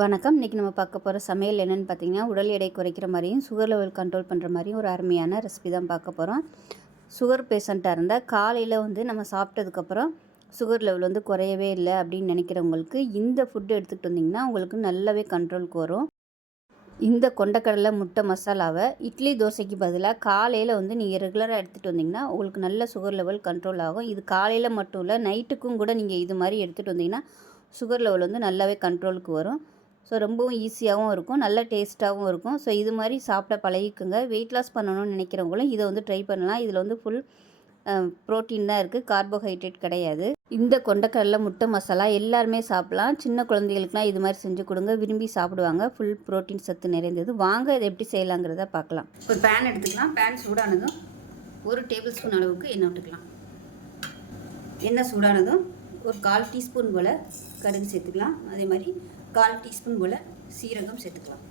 வணக்கம். இன்றைக்கி நம்ம பார்க்க போகிற சமையல் என்னென்னு பார்த்தீங்கன்னா உடல் எடை குறைக்கிற மாதிரியும் சுகர் லெவல் கண்ட்ரோல் பண்ணுற மாதிரியும் ஒரு அருமையான ரெசிபி தான் பார்க்க போகிறோம் சுகர் பேஷண்ட்டாக இருந்தால் காலையில் வந்து நம்ம சாப்பிட்டதுக்கப்புறம் சுகர் லெவல் வந்து குறையவே இல்லை அப்படின்னு நினைக்கிறவங்களுக்கு இந்த ஃபுட்டு எடுத்துகிட்டு வந்திங்கன்னா உங்களுக்கு நல்லாவே கண்ட்ரோலுக்கு வரும் இந்த கொண்டக்கடலை முட்டை மசாலாவை இட்லி தோசைக்கு பதிலாக காலையில் வந்து நீங்கள் ரெகுலராக எடுத்துகிட்டு வந்தீங்கன்னா உங்களுக்கு நல்ல சுகர் லெவல் கண்ட்ரோல் ஆகும். இது காலையில் மட்டும் இல்லை நைட்டுக்கும் கூட நீங்கள் இது மாதிரி எடுத்துகிட்டு வந்தீங்கன்னா சுகர் லெவல் வந்து நல்லாவே கண்ட்ரோலுக்கு வரும். ஸோ ரொம்பவும் ஈஸியாகவும் இருக்கும் நல்ல டேஸ்ட்டாகவும் இருக்கும். ஸோ இது மாதிரி சாப்பிட பழகிக்குங்க. வெயிட் லாஸ் பண்ணணும்னு நினைக்கிறவங்களும் இதை வந்து ட்ரை பண்ணலாம். இதில் வந்து ஃபுல் ப்ரோட்டீன் தான் இருக்குது கார்போஹைட்ரேட் கிடையாது. இந்த கொண்டக்கடலை முட்டை மசாலா எல்லாருமே சாப்பிட்லாம். சின்ன குழந்தைகளுக்குலாம் இது மாதிரி செஞ்சு கொடுங்க. விரும்பி சாப்பிடுவாங்க. ஃபுல் ப்ரோட்டீன் சத்து நிறைந்தது. வாங்க இதை எப்படி செய்யலாங்கிறத பார்க்கலாம். ஒரு பேன் எடுத்துக்கலாம். பேன் சூடானதும் ஒரு டேபிள் ஸ்பூன் அளவுக்கு எண்ணெய் விட்டுக்கலாம். எண்ணெய் சூடானதும் ஒரு கால் டீஸ்பூன் போல் கடுகு சேர்த்துக்கலாம். அதே மாதிரி கால் டீஸ்பூன் போல் சீரகம் சேர்த்துக்கலாம்.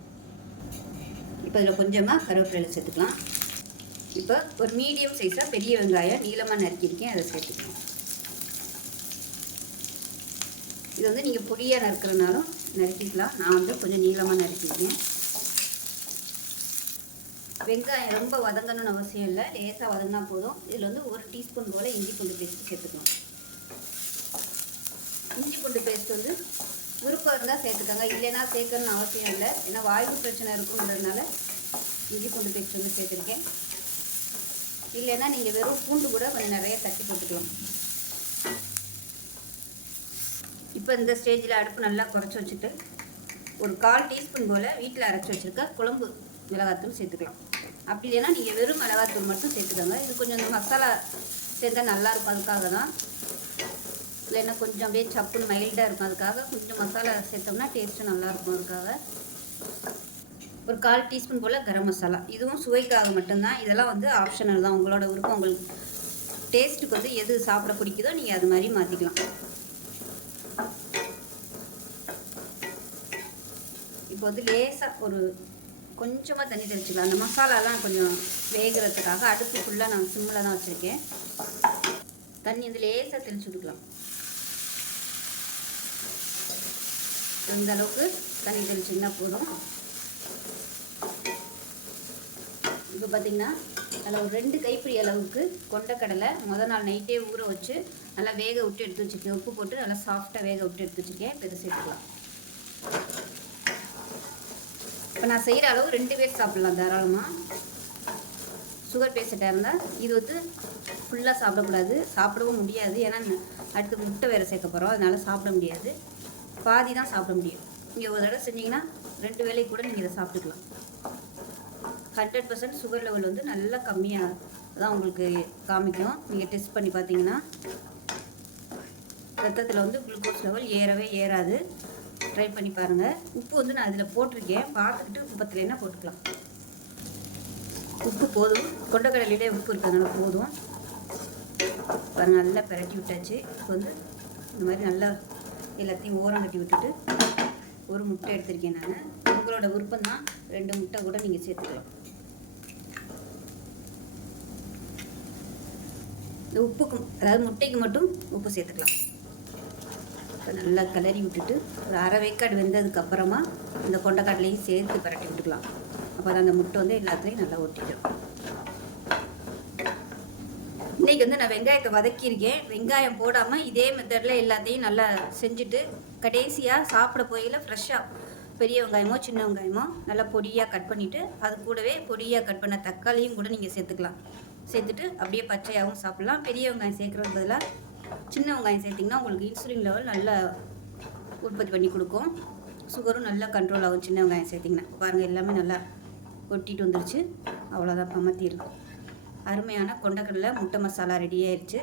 இப்போ இதில் கொஞ்சமாக கருவேப்பிலை சேர்த்துக்கலாம். இப்போ ஒரு மீடியம் சைஸாக பெரிய வெங்காயம் நீளமாக நறுக்கியிருக்கேன் அதை சேர்த்துக்கலாம். இது வந்து நீங்கள் பொடியாக நறுக்கிறனாலும் நறுக்கிக்கலாம். நான் வந்து கொஞ்சம் நீளமாக நறுக்கியிருக்கேன். வெங்காயம் ரொம்ப வதங்கணும்னு அவசியம் இல்லை. லேசாக வதங்கினா போதும். இதில் வந்து ஒரு டீஸ்பூன் போல் இஞ்சி பூண்டு பேஸ்ட் சேர்த்துக்கலாம். இஞ்சி பூண்டு பேஸ்ட் வந்து விருப்பம் இருந்தால் சேர்த்துக்கோங்க. இல்லைன்னா சேர்க்கணும்னு அவசியம் இல்லை. ஏன்னா வாய்ப்பு பிரச்சனை இருக்குன்றதுனால இஞ்சி பூண்டு பேஸ்ட் வந்து சேர்த்துருக்கேன். இல்லைன்னா நீங்கள் வெறும் பூண்டு கூட கொஞ்சம் நிறைய தட்டி போட்டுக்கலாம். இப்போ இந்த ஸ்டேஜில் அடுப்பு நல்லா குறைச்சி வச்சுட்டு ஒரு கால் டீஸ்பூன் போல் வீட்டில் அரைச்சி வச்சுருக்க குழம்பு மிளகாத்தூள் சேர்த்துக்கலாம். அப்படி இல்லைன்னா நீங்கள் வெறும் மிளகாத்தூள் மட்டும் சேர்த்துக்கோங்க. இது கொஞ்சம் இந்த மசாலா சேர்த்தா நல்லாயிருக்கும் அதுக்காக தான் இல்லைன்னா கொஞ்சம் அப்படியே சப்புன்னு மைல்டாக இருக்கும். அதுக்காக கொஞ்சம் மசாலா சேர்த்தோம்னா டேஸ்ட்டு நல்லாயிருக்கும் அதுக்காக. ஒரு கால் டீஸ்பூன் போல் கரம் மசாலா. இதுவும் சுவைக்காக மட்டும்தான். இதெல்லாம் வந்து ஆப்ஷனல் தான். உங்களோட விருப்பம் உங்களுக்கு டேஸ்ட்டுக்கு வந்து எது சாப்பிட பிடிக்குதோ நீங்கள் அது மாதிரி மாற்றிக்கலாம் இப்போ வந்து லேசாக ஒரு கொஞ்சமாக தண்ணி தெளிச்சிக்கலாம். அந்த மசாலாலாம் கொஞ்சம் வேகிறதுக்காக அடுப்பு ஃபுல்லாக நான் சிம்மில் தான் வச்சுருக்கேன். தண்ணி வந்து லேசாக தெளிச்சு விட்டுக்கலாம். இந்த அளவுக்கு தண்ணி தெளிச்சிங்கன்னா போதும் இப்போ பார்த்திங்கன்னா அதில் ஒரு ரெண்டு கைப்பிடி அளவுக்கு கொண்டக்கடலை முத நாள் நைட்டே ஊற வச்சு நல்லா வேக விட்டு எடுத்து வச்சுருக்கேன். உப்பு போட்டு நல்லா சாஃப்டாக வேக விட்டு எடுத்து வச்சுருக்கேன். இப்போ இதை சேர்த்துக்கலாம். இப்போ நான் செய்கிற அளவு ரெண்டு பேர் சாப்பிட்லாம் தாராளமாக சுகர் பேஷண்ட்டாக இருந்தால் இது வந்து ஃபுல்லாக சாப்பிடக்கூடாது. சாப்பிடவும் முடியாது. ஏன்னா அடுத்து முட்டை வேறு சேர்க்க போகிறோம் அதனால் சாப்பிட முடியாது. பாதி தான் சாப்பிட முடியும். நீங்கள் ஒரு தடவை செஞ்சிங்கன்னா ரெண்டு வேலைக்கு கூட நீங்கள் இதை சாப்பிட்டுக்கலாம். ஹண்ட்ரட் பர்சன்ட் சுகர் லெவல் வந்து நல்லா கம்மியாக தான் உங்களுக்கு காமிக்கும். நீங்கள் டெஸ்ட் பண்ணி பார்த்தீங்கன்னா ரத்தத்தில் வந்து குளுக்கோஸ் லெவல் ஏறவே ஏறாது. ட்ரை பண்ணி பாருங்கள் உப்பு வந்து நான் அதில் போட்டிருக்கேன். பார்த்துக்கிட்டு உப்பு பத்தலைன்னா போட்டுக்கலாம்? உப்பு போதும். கொண்டக்கடலையிலே உப்பு இருக்கிறதுனால போதும். பாருங்கள் நல்லா பிரட்டி விட்டாச்சு. இப்போ வந்து இந்த மாதிரி நல்லா எல்லாத்தையும் ஓரம் கட்டி விட்டுட்டு ஒரு முட்டை எடுத்திருக்கேன் நான். உங்களோட விருப்பம் தான் ரெண்டு முட்டை கூட நீங்கள் சேர்த்துக்கலாம். இந்த உப்புக்கு அதாவது முட்டைக்கு மட்டும் உப்பு சேர்த்துக்கலாம். இப்போ நல்லா கிளறி விட்டுட்டு ஒரு அரை வேக்காடு வெந்ததுக்கு அப்புறமா இந்த கொண்டைக்காட்டிலையும் சேர்த்து பரட்டி விட்டுக்கலாம். அப்போ அந்த முட்டை வந்து எல்லாத்துலேயும் நல்லா ஒட்டிடும். இன்றைக்கி வந்து நான் வெங்காயத்தை வதக்கியிருக்கேன். வெங்காயம் போடாமல் இதே மெத்தடில் எல்லாத்தையும் நல்லா செஞ்சுட்டு கடைசியாக சாப்பிட போயில ஃப்ரெஷ்ஷாக பெரிய வெங்காயமோ சின்ன வெங்காயமோ நல்லா பொடியாக கட் பண்ணிவிட்டு அது கூடவே பொடியாக கட் பண்ண தக்காளியும் கூட நீங்கள் சேர்த்துக்கலாம். சேர்த்துட்டு அப்படியே பச்சையாகவும் சாப்பிட்லாம். பெரிய வெங்காயம் சேர்க்குறது பதிலாக சின்ன வெங்காயம் சேர்த்திங்கன்னா உங்களுக்கு இன்சுலின் லெவல் நல்லா உற்பத்தி பண்ணி கொடுக்கும். சுகரும் நல்லா கண்ட்ரோல் ஆகும் சின்ன வெங்காயம் சேர்த்திங்கன்னா. பாருங்கள் எல்லாமே நல்லா கொட்டிட்டு வந்துருச்சு. அவ்வளோதான் பமத்திருக்கு அருமையான கொண்டக்கடலை முட்டை மசாலா ரெடி ஆயிடுச்சு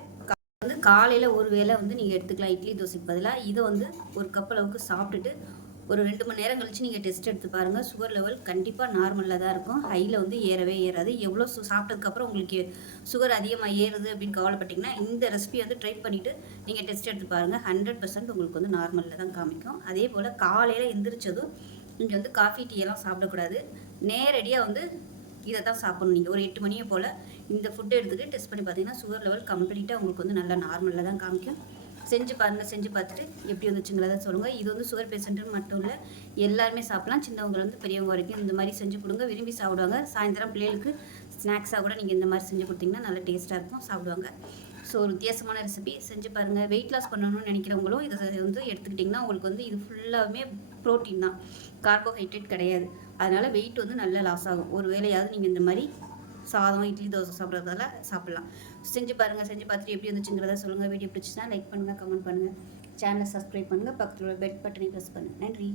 வந்து காலையில் ஒரு வேளை வந்து நீங்கள் எடுத்துக்கலாம் இட்லி தோசைக்கு பதிலாக இதை வந்து ஒரு கப் அளவுக்கு சாப்பிட்டுட்டு ஒரு ரெண்டு மணி நேரம் கழித்து நீங்கள் டெஸ்ட் எடுத்து பாருங்கள் சுகர் லெவல் கண்டிப்பாக நார்மலில் தான் இருக்கும். ஹையில் வந்து ஏறவே ஏறாது. எவ்வளோ சு சாப்பிட்டதுக்கப்புறம் உங்களுக்கு சுகர் அதிகமாக ஏறுது அப்படின்னு கவலைப்பட்டிங்கன்னா இந்த ரெசிபி வந்து ட்ரை பண்ணிவிட்டு நீங்கள் டெஸ்ட் எடுத்து பாருங்கள் ஹண்ட்ரட் பர்சன்ட் உங்களுக்கு வந்து நார்மலில் தான் காமிக்கும். அதே போல் காலையில் எந்திரிச்சதும் நீங்கள் வந்து காஃபி டீ எல்லாம் சாப்பிடக்கூடாது. நேரடியாக வந்து இதை தான் சாப்பிடணும். நீங்கள் ஒரு எட்டு மணியை போல் இந்த ஃபுட்டை எடுத்துகிட்டு டெஸ்ட் பண்ணி பார்த்தீங்கன்னா சுகர் லெவல் கம்ப்ளீட்டாக உங்களுக்கு வந்து நல்லா நார்மலில் தான் காமிக்கும். செஞ்சு பாருங்கள் செஞ்சு பார்த்துட்டு எப்படி வந்துச்சுங்களா சொல்லுங்கள் இது வந்து சுகர் பேஷண்ட்டுன்னு மட்டும் இல்லை எல்லாருமே சாப்பிட்லாம். சின்னவங்கலேருந்து பெரியவங்க வரைக்கும் இந்த மாதிரி செஞ்சு கொடுங்க. விரும்பி சாப்பிடுவாங்க. சாயந்தரம் பிள்ளைகளுக்கு ஸ்நாக்ஸாக கூட நீங்கள் இந்த மாதிரி செஞ்சு கொடுத்தீங்கன்னா நல்லா டேஸ்ட்டாக இருக்கும் சாப்பிடுவாங்க. ஸோ ஒரு வித்தியாசமான ரெசிபி செஞ்சு பாருங்கள் வெயிட் லாஸ் பண்ணணும்னு நினைக்கிறவங்களும் இதை வந்து எடுத்துக்கிட்டிங்கன்னா உங்களுக்கு வந்து இது ஃபுல்லாகவே ப்ரோட்டீன் தான். கார்போஹைட்ரேட் கிடையாது. அதனால் வெயிட் வந்து நல்லா லாஸ் ஆகும். ஒரு வேலையாவது நீங்கள் இந்த மாதிரி சாதம் இட்லி தோசை சாப்பிட்றதால சாப்பிட்லாம். செஞ்சு பாருங்கள் செஞ்சு பார்த்துட்டு எப்படி வந்துச்சுங்கிறத சொல்லுங்கள் வீடியோ பிடிச்சிச்சுன்னா லைக் பண்ணுங்கள் கமெண்ட் பண்ணுங்கள் சேனலை சப்ஸ்கிரைப் பண்ணுங்கள் பக்கத்தில் உள்ள பெல் பட்டனை ப்ரெஸ் பண்ணுங்கள் நன்றி.